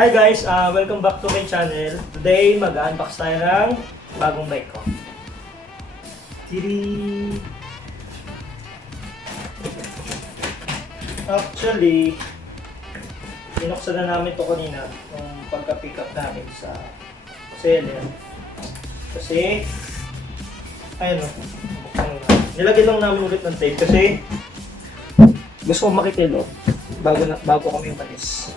Hi guys, welcome back to my channel. Today, mag-unbox tayo ng bagong bike ko. Tiri! Actually, binuksan na namin to kanina nung pagka-pick up namin sa seller. Kasi, ayun o, nilagyan lang namin ulit ng tape kasi gusto ko makitilo bago kami umalis.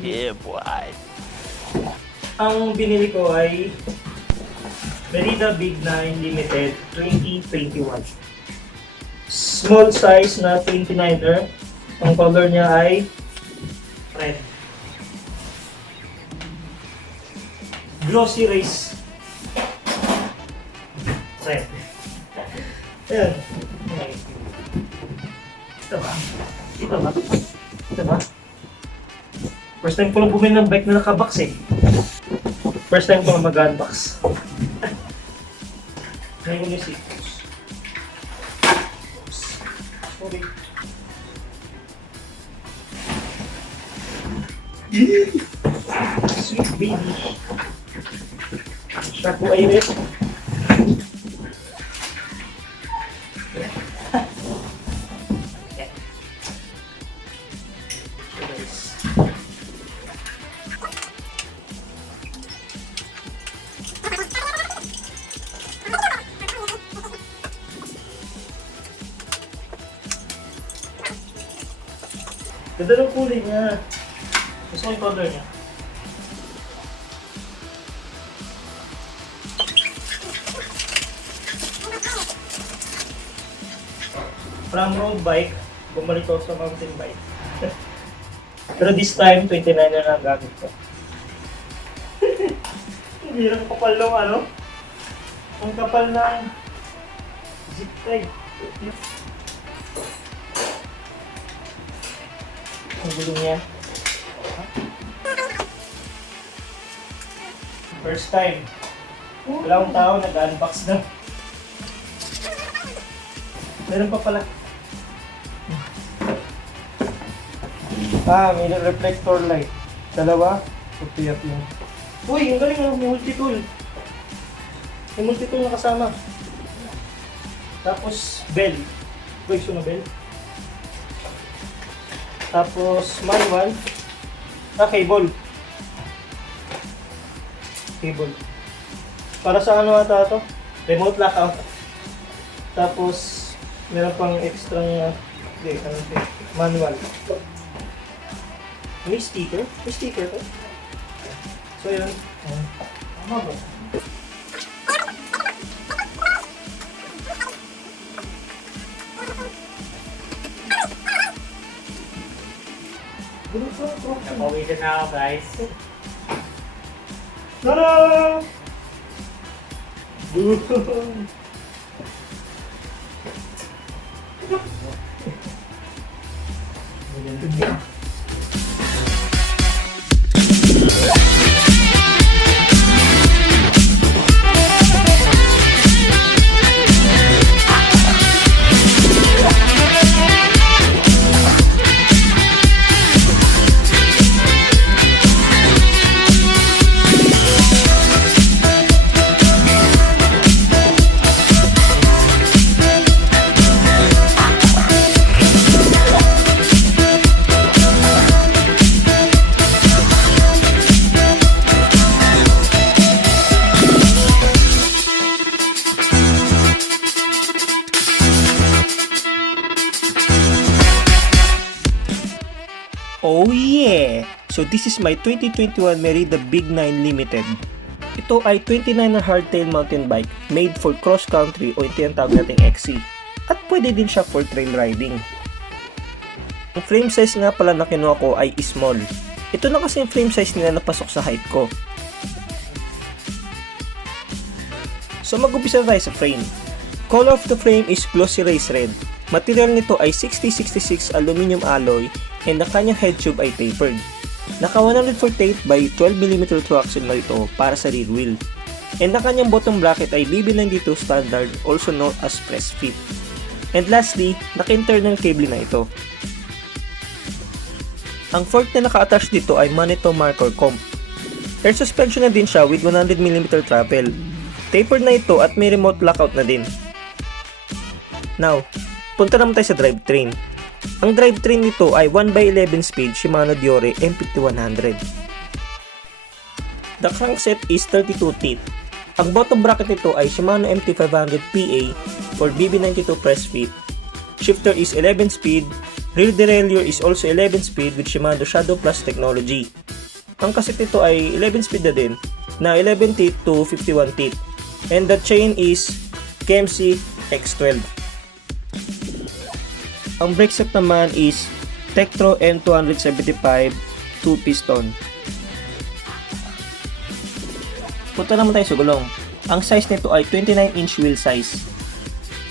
Yeah, boy. Ang binili ko ay Merida Big 9 Limited 2021. Small size na 29er. Ang color niya ay red. Glossy race. Red. Ayan. Ito ba? Ito ba? Ito ba? First time ko lang bumili ng bike na naka-box eh. First time ko lang mag-unbox. Ngayon yung seatbelts. Sorry. Sweet baby. Siya po ay rin. Ganda ng kulay niya. Gusto ko yung color niya. From road bike, bumalik ko sa mountain bike. Pero this time, 29 na lang gamit ko. Hindi lang kapal ng ano? Ang kapal ng zip tie. Ang gulong niya. First time. Wala akong tao nag-unbox na. Meron pa pala. May reflector light. Dalawa. Pagtiyak yun. Uy, ang galing ng multi-tool. May multi-tool na kasama. Tapos, bell. Uy, na bell. Tapos, manual. Cable. Cable. Para sa ano ata ito? Remote lockout. Tapos, meron pang extra manual. May sticker? May sticker to? So, yun. Tama ba? Napawisan na ako, guys. Tara! Boom! Oh yeah! So this is my 2021 Merida Big 9 Limited. Ito ay 29 na hardtail mountain bike made for cross-country o yung tinatawag nating XC. At pwede din siya for trail riding. Ang frame size nga pala na kinuha ko ay small. Ito na kasi yung frame size nila napasok sa height ko. So mag-umpisa tayo sa frame. Color of the frame is glossy race red. Material nito ay 6066 aluminum alloy and ang kanyang head tube ay tapered. Naka 148 by 12mm true axle na ito para sa rear wheel. And ang kanyang bottom bracket ay BB92 standard, also known as press fit. And lastly, naka-internal cable na ito. Ang fork na naka-attach dito ay Manito marker comp. Air suspension na din siya with 100mm travel. Tapered na ito at may remote lockout na din. Now, punta naman tayo sa drivetrain. Ang drivetrain nito ay 1x11 speed Shimano Diore M5100. The crankset is 32 teeth. Ang bottom bracket nito ay Shimano MT500 PA for BB92 press fit. Shifter is 11 speed. Rear derailleur is also 11 speed with Shimano Shadow Plus technology. Ang kaset nito ay 11 speed na din, na 11 teeth to 51 teeth. And the chain is KMC X12. Ang brake set naman is Tektro M275 2 piston. Punta naman tayo sa gulong. Ang size nito ay 29-inch wheel size.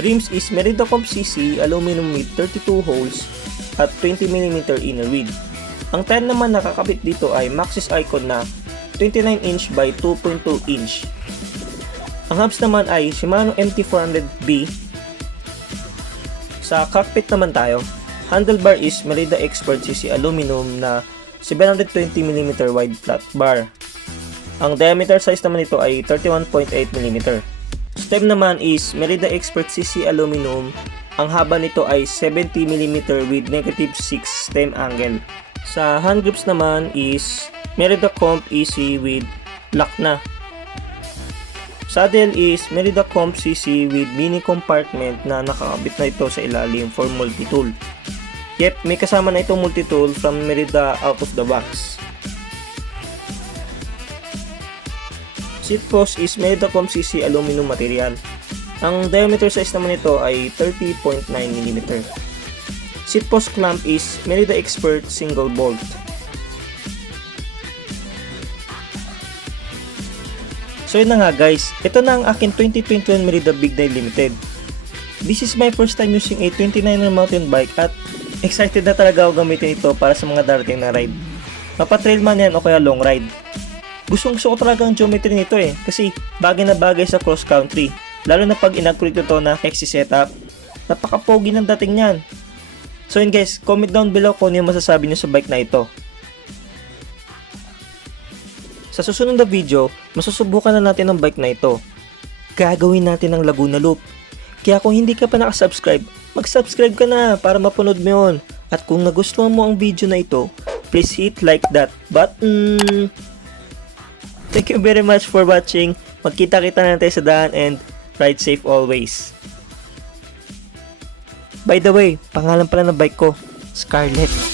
Rims is Merida Comp CC aluminum with 32 holes at 20mm inner width. Ang tire naman nakakabit dito ay Maxxis Icon na 29-inch by 2.2 inch. Ang hubs naman ay Shimano MT400B. Sa cockpit naman tayo, handlebar is Merida Expert CC aluminum na 720mm wide flat bar. Ang diameter size naman nito ay 31.8mm. Stem naman is Merida Expert CC aluminum. Ang haba nito ay 70mm with -6 stem angle. Sa hand grips naman is Merida Comp EC with lock na. Saddle is Merida Comp CC with mini compartment na nakakabit na ito sa ilalim for multi-tool. Yep, may kasama na itong multi-tool from Merida out of the box. Seat post is Merida Comp CC aluminum material. Ang diameter size naman nito ay 30.9mm. Seat post clamp is Merida Expert single bolt. So yun na nga guys, ito na ang akin 2021 Merida Big 9 Limited. This is my first time using a 29er mountain bike at excited na talaga ako gamitin ito para sa mga darating na ride. Mapatrail man yan o kaya long ride. Gustong-gusto ko talaga ang geometry nito kasi bagay na bagay sa cross country. Lalo na pag inagkulit ito na XC setup. Napaka-pogi ng dating niyan. So yun guys, comment down below kung ano yung masasabi niyo sa bike na ito. Sa susunod na video, masusubukan na natin ang bike na ito. Gagawin natin ang Laguna Loop. Kaya kung hindi ka pa nakasubscribe, mag-subscribe ka na para mapanood mo yun. At kung nagustuhan mo ang video na ito, please hit like that button. Thank you very much for watching. Magkita-kita na tayo sa daan and ride safe always. By the way, pangalan pala ng bike ko, Scarlett.